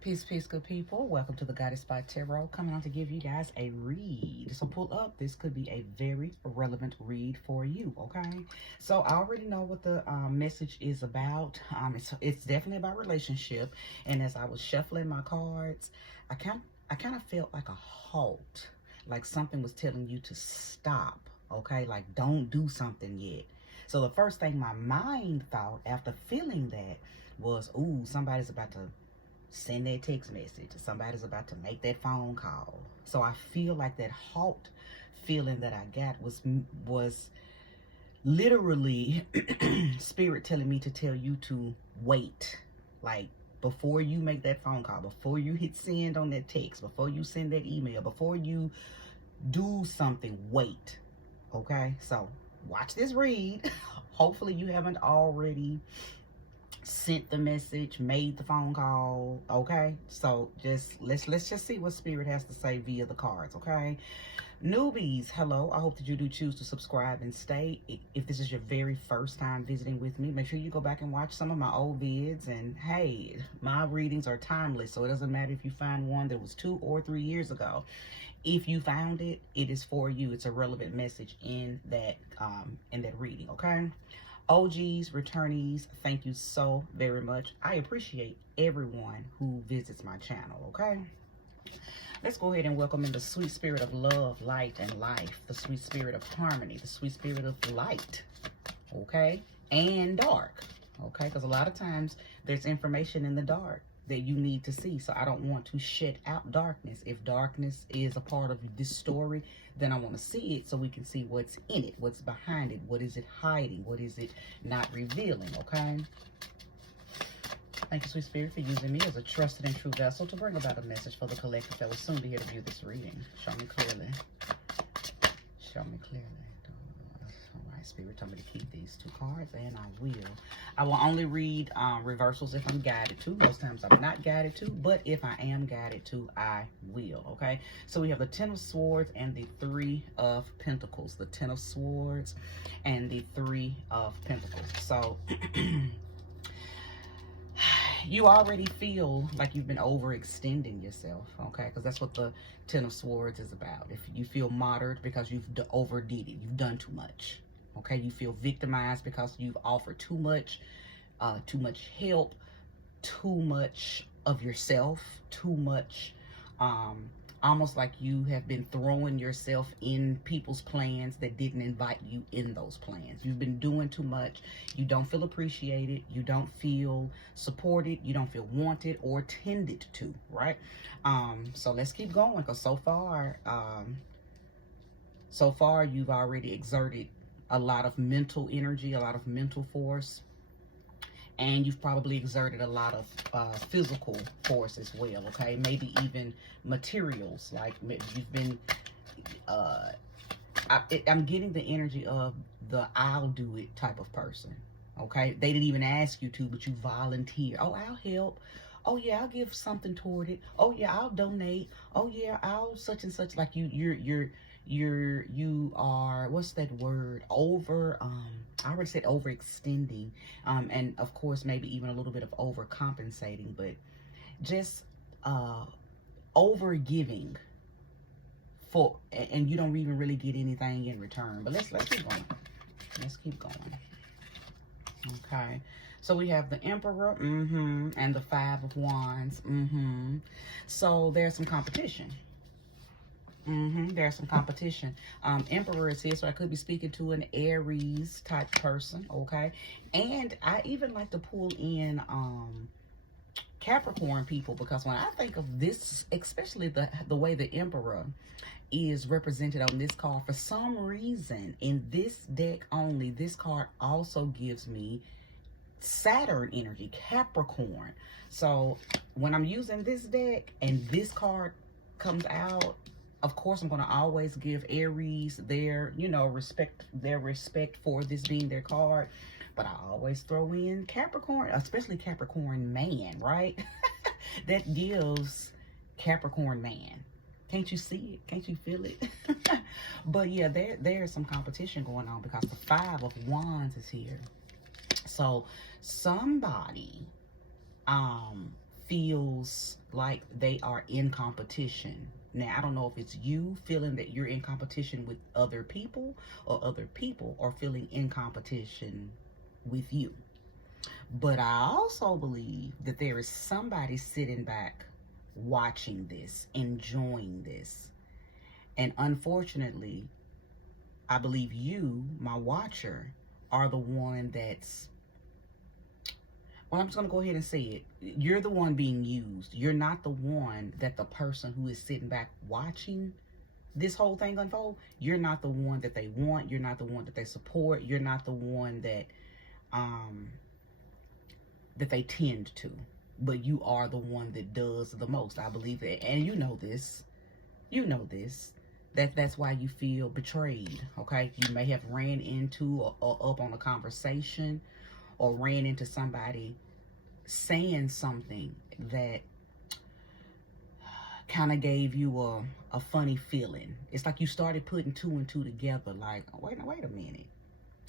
Peace, peace, good people. Welcome to the Goddess by Tarot. Coming on to give you guys a read. So pull up. This could be a very relevant read for you, okay? So I already know what the message is about. It's definitely about relationship. And as I was shuffling my cards, I kind of felt like a halt. Like something was telling you to stop, okay? Like don't do something yet. So the first thing my mind thought after feeling that was, ooh, somebody's about to send that text message. Somebody's about to make that phone call. So I feel like that halt feeling that I got was literally spirit telling me to tell you to wait. Like before you make that phone call, before you hit send on that text, before you send that email, before you do something, wait. Okay, so watch this read. Hopefully you haven't already sent the message, made the phone call. Okay, so let's just see what spirit has to say via the cards. Okay, newbies, hello. I hope that you do choose to subscribe and stay. If this is your very first time visiting with me, make sure you go back and watch some of my old vids. And hey, my readings are timeless, so it doesn't matter if you find one that was 2 or 3 years ago. If you found it, it is for you. It's a relevant message in that reading. Okay, OGs, returnees, thank you so very much. I appreciate everyone who visits my channel, okay? Let's go ahead and welcome in the sweet spirit of love, light, and life, the sweet spirit of harmony, the sweet spirit of light, okay? And dark, okay? Because a lot of times there's information in the dark that you need to see. So I don't want to shut out darkness. If darkness is a part of this story, then I want to see it so we can see what's in it, what's behind it, what is it hiding, what is it not revealing, okay? Thank you, sweet spirit, for using me as a trusted and true vessel to bring about a message for the collective that will soon be here to view this reading. Show me clearly. Show me clearly. All right, spirit told me to keep these 2 cards, and I will. I will only read reversals if I'm guided to. Most times I'm not guided to, but if I am guided to, I will, okay? So we have the 10 of Swords and the 3 of Pentacles. The 10 of Swords and the 3 of Pentacles. So you already feel like you've been overextending yourself, okay? Because that's what the 10 of Swords is about. If you feel martyred because you've overdid it, you've done too much, okay? You feel victimized because you've offered too much help, too much of yourself, too much, almost like you have been throwing yourself in people's plans that didn't invite you in those plans. You've been doing too much. You don't feel appreciated. You don't feel supported. You don't feel wanted or tended to, right? So let's keep going, because so far you've already exerted a lot of mental energy, a lot of mental force. And you've probably exerted a lot of physical force as well, okay? Maybe even materials, like you've been, I'm getting the energy of the I'll do it type of person, okay? They didn't even ask you to, but you volunteer. Oh, I'll help. Oh, yeah, I'll give something toward it. Oh, yeah, I'll donate. Oh, yeah, I'll such and such. Like you are, what's that word? I already said overextending, and of course maybe even a little bit of overcompensating, but just over giving for, and you don't even really get anything in return. But let's keep going. Let's keep going. Okay, so we have the Emperor, and the 5 of Wands, So there's some competition. There's some competition. Emperor is here, so I could be speaking to an Aries type person, okay? And I even like to pull in Capricorn people, because when I think of this, especially the way the Emperor is represented on this card, for some reason in this deck only, this card also gives me Saturn energy, Capricorn. So when I'm using this deck and this card comes out, of course, I'm going to always give Aries their, respect for this being their card. But I always throw in Capricorn, especially Capricorn man, right? That gives Capricorn man. Can't you see it? Can't you feel it? But yeah, there's some competition going on, because the 5 of Wands is here. So somebody feels like they are in competition. Now, I don't know if it's you feeling that you're in competition with other people, or other people are feeling in competition with you. But I also believe that there is somebody sitting back watching this, enjoying this. And unfortunately, I believe you, my watcher, are the one that's, well, I'm just going to go ahead and say it. You're the one being used. You're not the one that the person who is sitting back watching this whole thing unfold. You're not the one that they want. You're not the one that they support. You're not the one that that they tend to. But you are the one that does the most. I believe that. And you know this. You know this. That's why you feel betrayed, okay? You may have ran into or up on a conversation, or ran into somebody saying something that kind of gave you a funny feeling. It's like you started putting two and two together, like, wait a minute.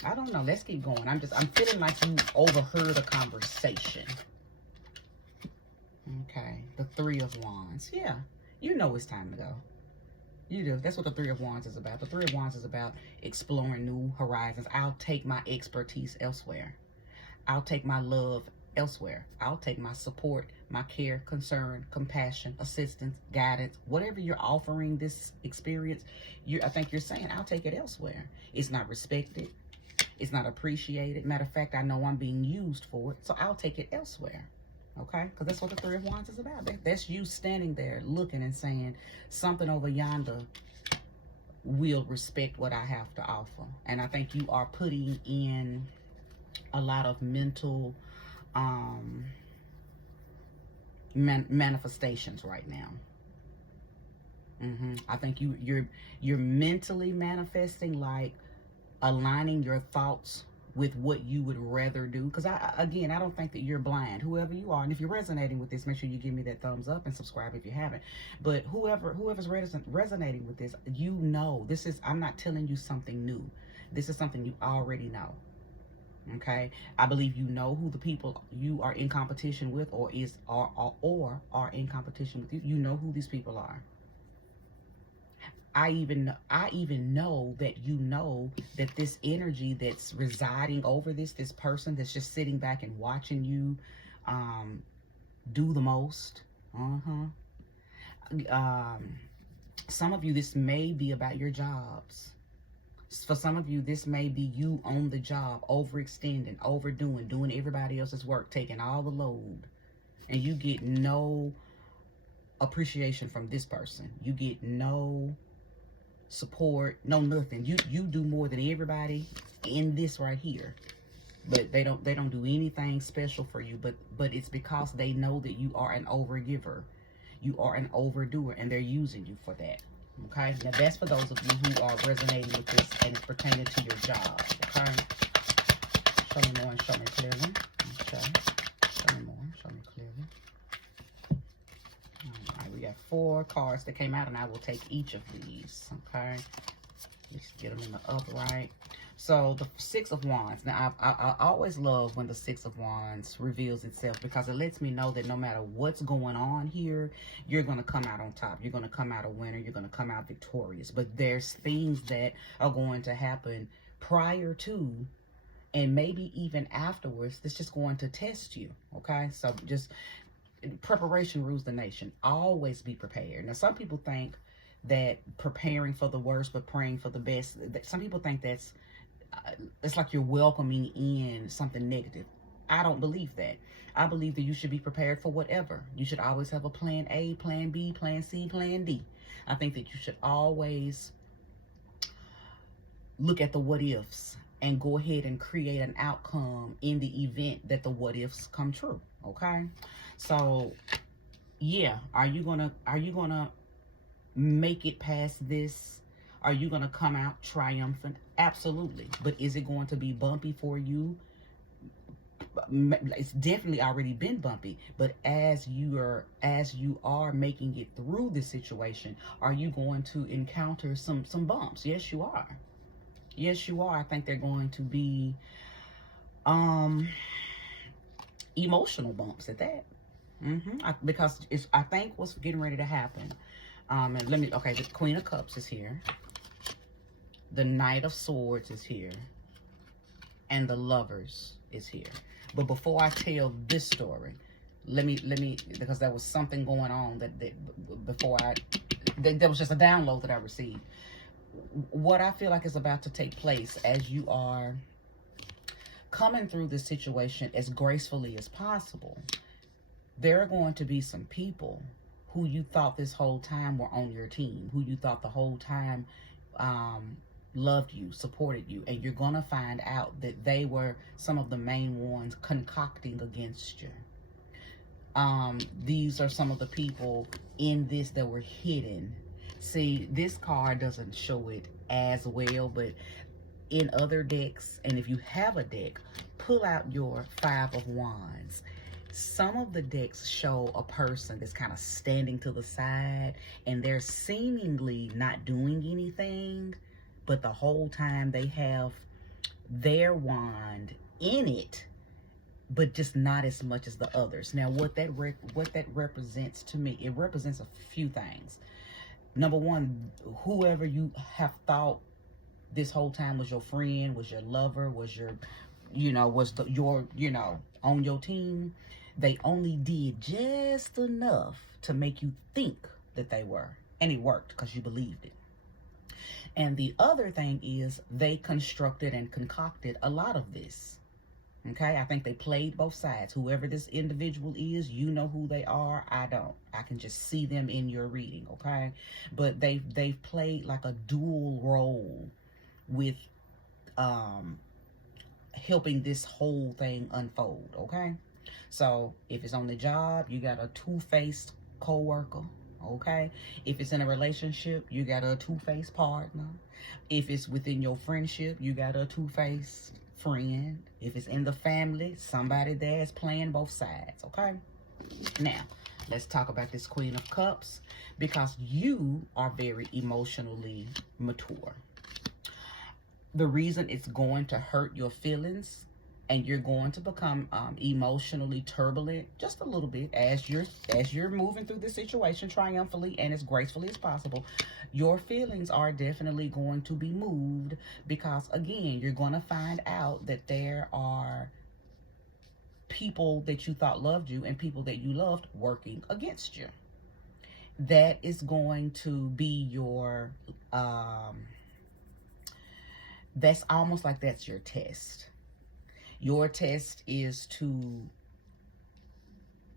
I don't know. Let's keep going. I'm feeling like you overheard a conversation. Okay. The Three of Wands. Yeah. You know it's time to go. You do. That's what the Three of Wands is about. The Three of Wands is about exploring new horizons. I'll take my expertise elsewhere. I'll take my love elsewhere. I'll take my support, my care, concern, compassion, assistance, guidance, whatever you're offering this experience, I think you're saying, I'll take it elsewhere. It's not respected. It's not appreciated. Matter of fact, I know I'm being used for it, so I'll take it elsewhere. Okay? Because that's what the Three of Wands is about. That's you standing there looking and saying, something over yonder will respect what I have to offer. And I think you are putting in a lot of mental manifestations right now. I think you're mentally manifesting, like aligning your thoughts with what you would rather do. Because I don't think that you're blind, whoever you are. And if you're resonating with this, make sure you give me that thumbs up and subscribe if you haven't. But whoever's resonating with this, you know, I'm not telling you something new. This is something you already know. Okay, I believe you know who the people you are in competition with, or are in competition with you. You know who these people are. I even know that you know that this energy that's residing over this person that's just sitting back and watching you do the most. Some of you, this may be about your jobs. For some of you, this may be you on the job, overextending, overdoing, doing everybody else's work, taking all the load. And you get no appreciation from this person. You get no support, no nothing. You do more than everybody in this right here. But they don't do anything special for you. But it's because they know that you are an overgiver. You are an overdoer, and they're using you for that. Okay, now that's for those of you who are resonating with this and it's pertaining to your job. Okay, show me more and show me clearly. Okay, show me more, show me clearly. All right, we got 4 cards that came out, and I will take each of these. Okay, let's get them in the upright. So the Six of Wands. Now, I always love when the Six of Wands reveals itself, because it lets me know that no matter what's going on here, you're going to come out on top. You're going to come out a winner. You're going to come out victorious. But there's things that are going to happen prior to, and maybe even afterwards, that's just going to test you. Okay? So just preparation rules the nation. Always be prepared. Now, some people think that preparing for the worst but praying for the best, some people think that's it's like you're welcoming in something negative. I don't believe that. I believe that you should be prepared for whatever. You should always have a plan A, plan B, plan C, plan D. I think that you should always look at the what ifs and go ahead and create an outcome in the event that the what ifs come true. Okay? So yeah, are you gonna make it past this? Are you going to come out triumphant? Absolutely. But is it going to be bumpy for you? It's definitely already been bumpy. But as you are making it through this situation, are you going to encounter some bumps? Yes, you are. Yes, you are. I think they're going to be emotional bumps at that. Because it's, I think what's getting ready to happen. And let me, okay, the Queen of Cups is here. The Knight of Swords is here. And the Lovers is here. But before I tell this story, let me, because there was something going on there was just a download that I received. What I feel like is about to take place as you are coming through this situation as gracefully as possible, there are going to be some people who you thought this whole time were on your team, who you thought the whole time loved you, supported you, and you're going to find out that they were some of the main ones concocting against you. These are some of the people in this that were hidden. See, this card doesn't show it as well, but in other decks, and if you have a deck, pull out your Five of Wands. Some of the decks show a person that's kind of standing to the side, and they're seemingly not doing anything, but the whole time they have their wand in it, but just not as much as the others. Now, what that represents to me, it represents a few things. Number one, whoever you have thought this whole time was your friend, was your lover, was your, on your team, they only did just enough to make you think that they were. And it worked because you believed it. And the other thing is they constructed and concocted a lot of this. Okay, I think they played both sides. Whoever this individual is, you know who they are. I don't. I can just see them in your reading, okay? But they've played like a dual role with helping this whole thing unfold, okay? So if it's on the job, you got a two-faced co-worker, okay? If it's in a relationship, you got a two-faced partner. If it's within your friendship, you got a two-faced friend. If it's in the family, somebody there is playing both sides, okay? Now, let's talk about this Queen of Cups, because you are very emotionally mature. The reason it's going to hurt your feelings and you're going to become emotionally turbulent just a little bit as you're moving through this situation triumphantly and as gracefully as possible. Your feelings are definitely going to be moved because, again, you're going to find out that there are people that you thought loved you and people that you loved working against you. That is going to be your, that's almost like that's your test. Your test is to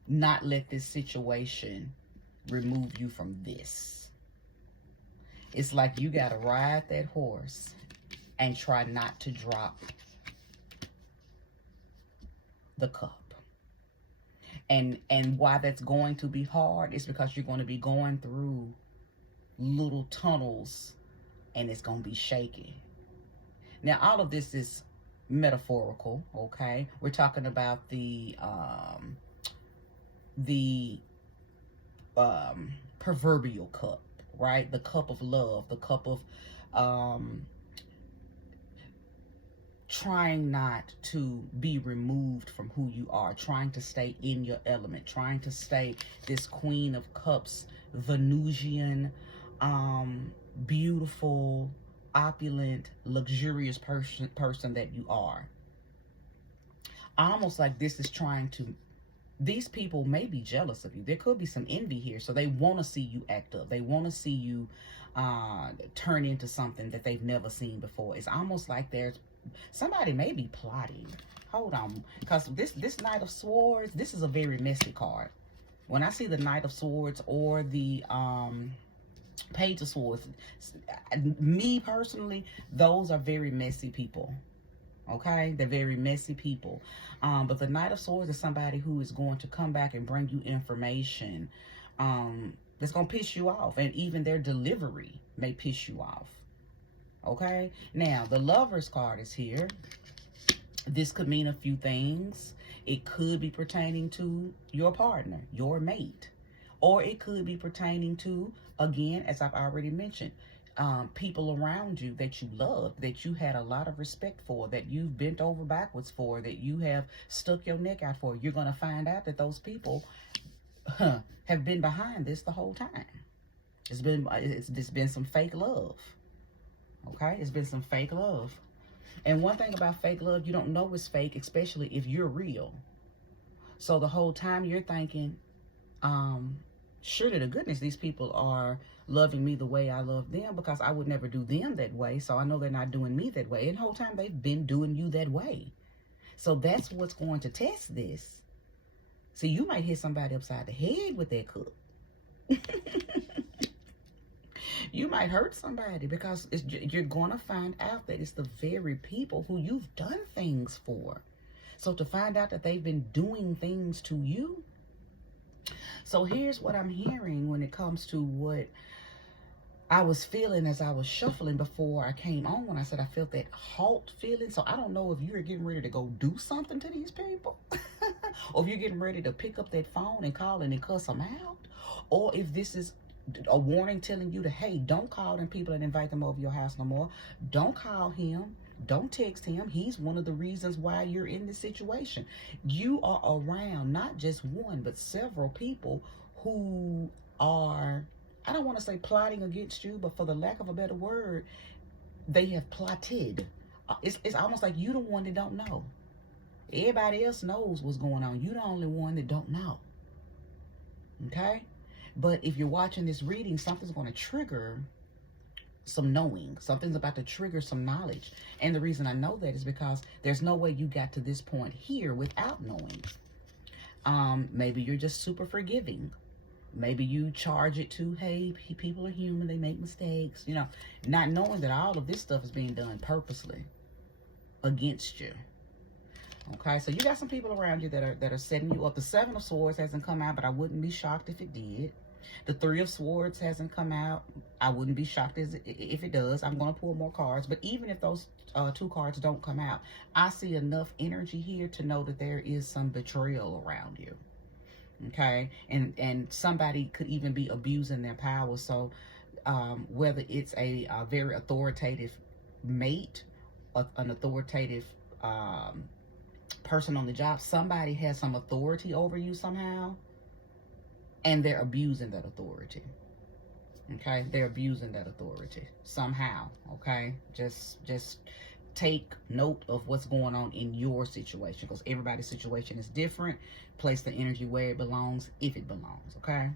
not let this situation remove you from this. It's like you got to ride that horse and try not to drop the cup. And why that's going to be hard is because you're going to be going through little tunnels and it's going to be shaky. Now, all of this is metaphorical, okay? We're talking about the proverbial cup, right? The cup of love, the cup of trying not to be removed from who you are, trying to stay in your element, trying to stay this Queen of Cups, Venusian, beautiful, opulent, luxurious person that you are. Almost like this is trying to, these people may be jealous of you. There could be some envy here. So they want to see you act up. They want to see you turn into something that they've never seen before. It's almost like there's somebody may be plotting. Hold on, because this Knight of Swords, this is a very messy card. When I see the Knight of Swords or the Page of Swords, me personally, those are very messy people. Okay, they're very messy people. But the Knight of Swords is somebody who is going to come back and bring you information that's going to piss you off, and even their delivery may piss you off. Okay, now the Lovers card is here. This could mean a few things. It could be pertaining to your partner, your mate, or it could be pertaining to, again, as I've already mentioned, people around you that you loved, that you had a lot of respect for, that you've bent over backwards for, that you have stuck your neck out for. You're going to find out that those people have been behind this the whole time. It's been some fake love. Okay, it's been some fake love. And one thing about fake love, you don't know it's fake, especially if you're real. So the whole time you're thinking, surely to goodness, these people are loving me the way I love them, because I would never do them that way. So I know they're not doing me that way. And the whole time they've been doing you that way. So that's what's going to test this. See, you might hit somebody upside the head with that cup. You might hurt somebody, because you're going to find out that it's the very people who you've done things for. So to find out that they've been doing things to you. So here's what I'm hearing when it comes to what I was feeling as I was shuffling before I came on, when I said I felt that halt feeling. So I don't know if you're getting ready to go do something to these people, or if you're getting ready to pick up that phone and call and cuss them out, or if this is a warning telling you to, hey, don't call them people and invite them over your house no more. Don't call him. Don't text him. He's one of the reasons why you're in this situation. You are around not just one, but several people who are, I don't want to say plotting against you, but for the lack of a better word, they have plotted. It's almost like you the one that don't know. Everybody else knows what's going on. You the only one that don't know. Okay? But if you're watching this reading, something's going to trigger some knowing. Something's about to trigger some knowledge. And the reason I know that is because there's no way you got to this point here without knowing. Maybe you're just super forgiving. Maybe you charge it to, hey, people are human, they make mistakes. You know, not knowing that all of this stuff is being done purposely against you. Okay, so you got some people around you that are setting you up. The Seven of Swords hasn't come out, but I wouldn't be shocked if it did. The Three of Swords hasn't come out. I wouldn't be shocked if it does. I'm going to pull more cards. But even if those two cards don't come out, I see enough energy here to know that there is some betrayal around you. Okay, and somebody could even be abusing their power. So whether it's a very authoritative mate, an authoritative person on the job, somebody has some authority over you somehow, and they're abusing that authority. Okay, they're abusing that authority somehow. Okay, just take note of what's going on in your situation, because everybody's situation is different. Place the energy where it belongs, if it belongs. Okay,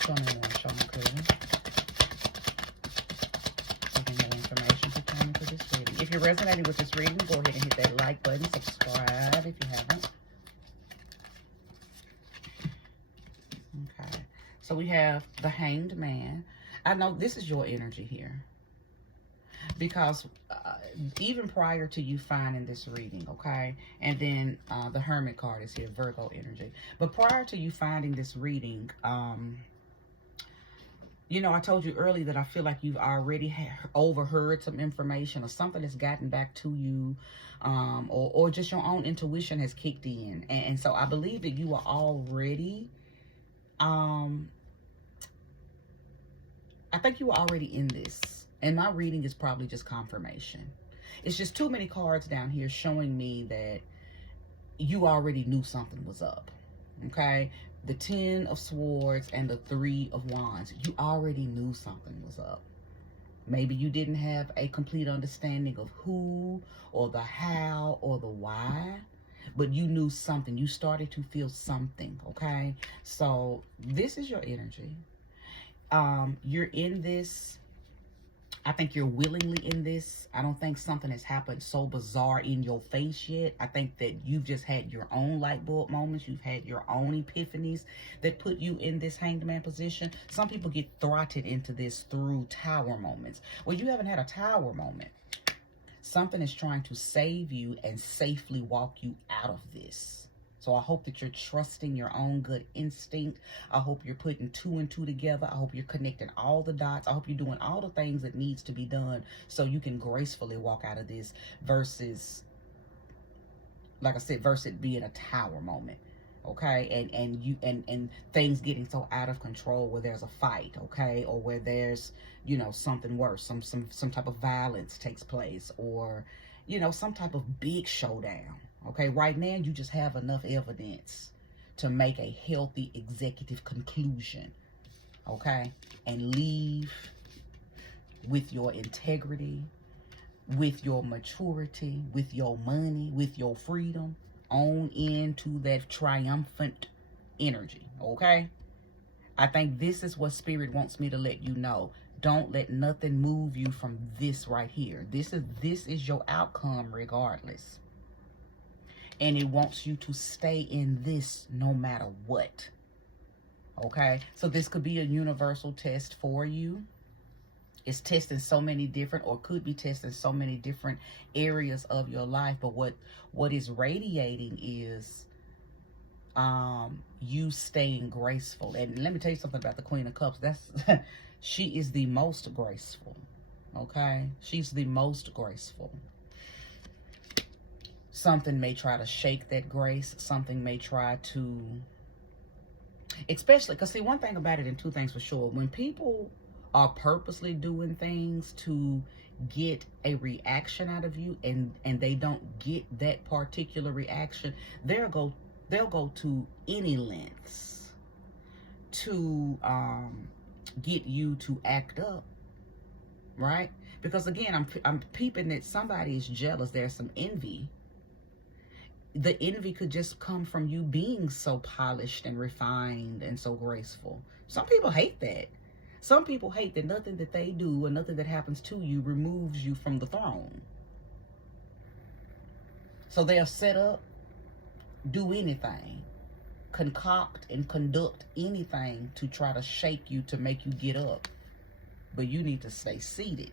show me more, show me clearly. Getting more information pertaining to this reading. If you're resonating with this reading, go ahead and hit that like button, subscribe if you haven't. Okay, so we have the Hanged Man. I know this is your energy here, because even prior to you finding this reading, okay, and then the Hermit card is here, Virgo energy. But prior to you finding this reading, you know, I told you earlier that I feel like you've already overheard some information, or something that's gotten back to you, or just your own intuition has kicked in. And so I believe that you are already, I think you are already in this. And my reading is probably just confirmation. It's just too many cards down here showing me that you already knew something was up. Okay? The Ten of Swords and the Three of Wands. You already knew something was up. Maybe you didn't have a complete understanding of who, or the how, or the why, but you knew something. You started to feel something. Okay? So this is your energy. You're in this. I think you're willingly in this. I don't think something has happened so bizarre in your face yet. I think that you've just had your own light bulb moments. You've had your own epiphanies that put you in this Hanged Man position. Some people get throttled into this through tower moments. Well, you haven't had a tower moment. Something is trying to save you and safely walk you out of this. So I hope that you're trusting your own good instinct. I hope you're putting two and two together. I hope you're connecting all the dots. I hope you're doing all the things that needs to be done so you can gracefully walk out of this, versus, like I said, versus it being a tower moment. Okay, and things getting so out of control where there's a fight, okay, or where there's, you know, something worse, some type of violence takes place, or, you know, some type of big showdown. Okay, right now you just have enough evidence to make a healthy executive conclusion, okay? And leave with your integrity, with your maturity, with your money, with your freedom, on into that triumphant energy, okay? I think this is what Spirit wants me to let you know. Don't let nothing move you from this right here. This is your outcome regardless. And it wants you to stay in this no matter what. Okay? So this could be a universal test for you. It's testing so many different, or could be testing so many different areas of your life. But what is radiating is you staying graceful. And let me tell you something about the Queen of Cups. That's she is the most graceful. Okay? She's the most graceful. Something may try to shake that grace. Something may try to, especially, because see, one thing about it, and two things for sure, when people are purposely doing things to get a reaction out of you, and they don't get that particular reaction, they'll go to any lengths to get you to act up, right? Because again, I'm peeping that somebody is jealous. There's some envy. The envy could just come from you being so polished and refined and so graceful. Some people hate that. Some people hate that nothing that they do or nothing that happens to you removes you from the throne. So they'll set up, do anything, concoct and conduct anything to try to shake you, to make you get up. But you need to stay seated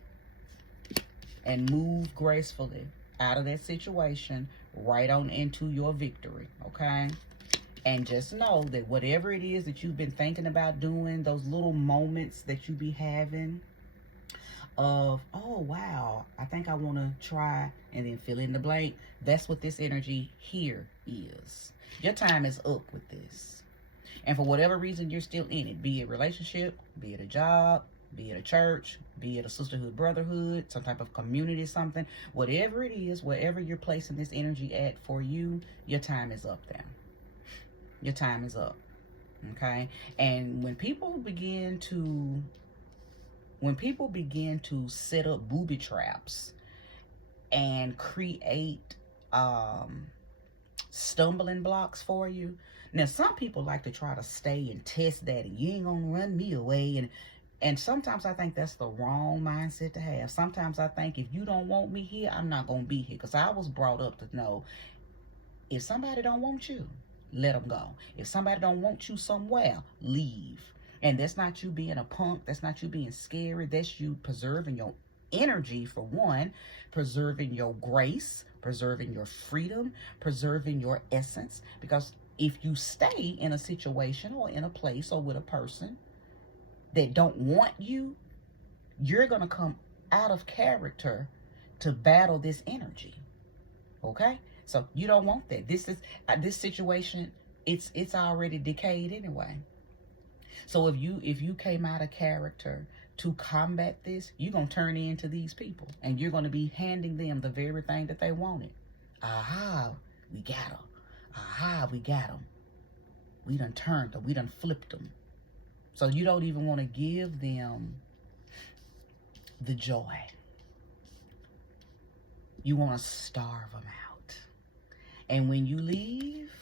and move gracefully out of that situation, right on into your victory, okay? And just know that whatever it is that you've been thinking about doing, those little moments that you be having of, oh, wow, I think I want to try, and then fill in the blank, that's what this energy here is. Your time is up with this. And for whatever reason you're still in it, be it relationship, be it a job, be it a church, be it a sisterhood, brotherhood, some type of community, something, whatever it is, wherever you're placing this energy at for you, your time is up there. Your time is up. Okay? And when people begin to set up booby traps and create stumbling blocks for you. Now, some people like to try to stay and test that, and you ain't gonna run me away, and sometimes I think that's the wrong mindset to have. Sometimes I think if you don't want me here, I'm not going to be here. Because I was brought up to know, if somebody don't want you, let them go. If somebody don't want you somewhere, leave. And that's not you being a punk. That's not you being scary. That's you preserving your energy, for one, preserving your grace, preserving your freedom, preserving your essence. Because if you stay in a situation or in a place or with a person that don't want you, you're going to come out of character to battle this energy. Okay? So you don't want that. This situation, it's already decayed anyway. So if you came out of character to combat this, you're going to turn into these people, and you're going to be handing them the very thing that they wanted. Aha, we got them. Aha, we got them. We done turned them. We done flipped them. So you don't even want to give them the joy. You want to starve them out. And when you leave,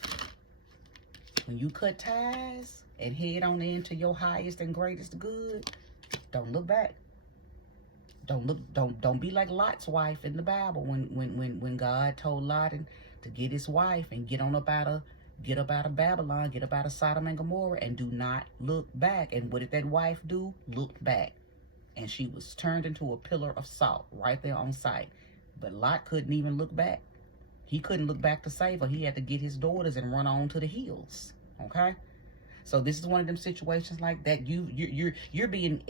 when you cut ties and head on into your highest and greatest good, don't look back. Don't be like Lot's wife in the Bible when God told Lot to get his wife and get up out of Babylon, get up out of Sodom and Gomorrah, and do not look back. And what did that wife do? Look back. And she was turned into a pillar of salt right there on sight. But Lot couldn't even look back. He couldn't look back to save her. He had to get his daughters and run on to the hills. Okay? So this is one of them situations like that. You are being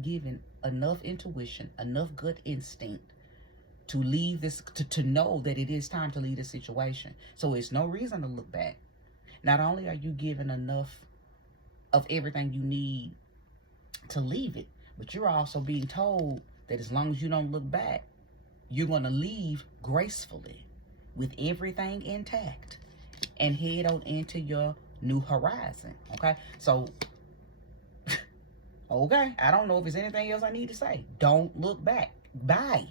given enough intuition, enough gut instinct to leave this, to know that it is time to leave this situation. So it's no reason to look back. Not only are you given enough of everything you need to leave it, but you're also being told that as long as you don't look back, you're going to leave gracefully with everything intact. and head on into your new horizon. Okay, so okay, I don't know if there's anything else I need to say. Don't look back. Bye.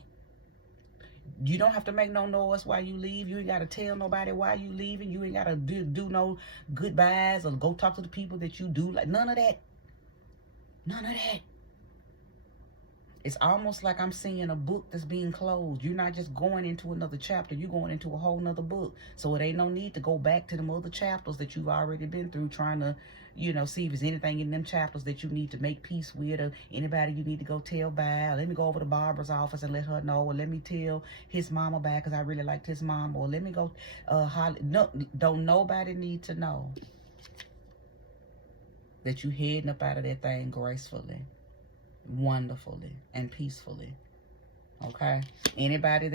You don't have to make no noise while you leave. You ain't got to tell nobody why you leaving. You ain't got to do no goodbyes or go talk to the people that you do. Like, none of that. None of that. It's almost like I'm seeing a book that's being closed. You're not just going into another chapter. You're going into a whole nother book. So it ain't no need to go back to them other chapters that you've already been through, trying to, you know, see if there's anything in them chapters that you need to make peace with, or anybody you need to go tell by. Let me go over to Barbara's office and let her know, or let me tell his mama back because I really liked his mom, or let me go no, don't nobody need to know that you heading up out of that thing gracefully, wonderfully, and peacefully. Okay, anybody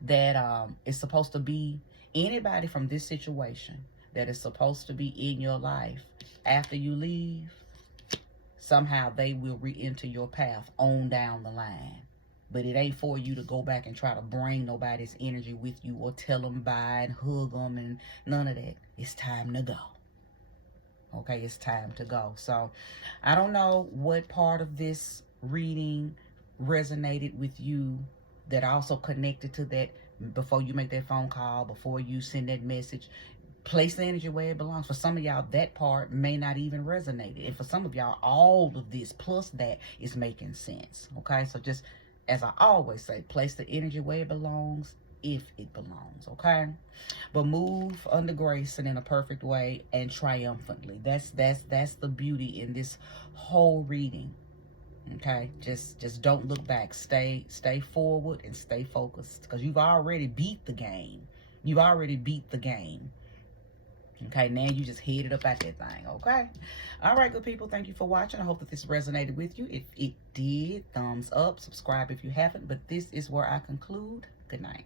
that is supposed to be, anybody from this situation that is supposed to be in your life after you leave, somehow they will re-enter your path on down the line. But it ain't for you to go back and try to bring nobody's energy with you, or tell them bye and hug them and none of that. It's time to go. Okay, it's time to go. So I don't know what part of this reading resonated with you, that also connected to that. Before you make that phone call, before you send that message, place the energy where it belongs. For some of y'all, that part may not even resonate. And for some of y'all, all of this plus that is making sense. Okay, so just, as I always say, place the energy where it belongs, if it belongs. Okay, but move under grace and in a perfect way and triumphantly. That's the beauty in this whole reading. Okay, just don't look back. Stay forward and stay focused, because you've already beat the game. You've already beat the game. Okay, now you just headed up at that thing. Okay, all right, good people, thank you for watching. I hope that this resonated with you. If it did, thumbs up, subscribe if you haven't. But this is where I conclude. Good night.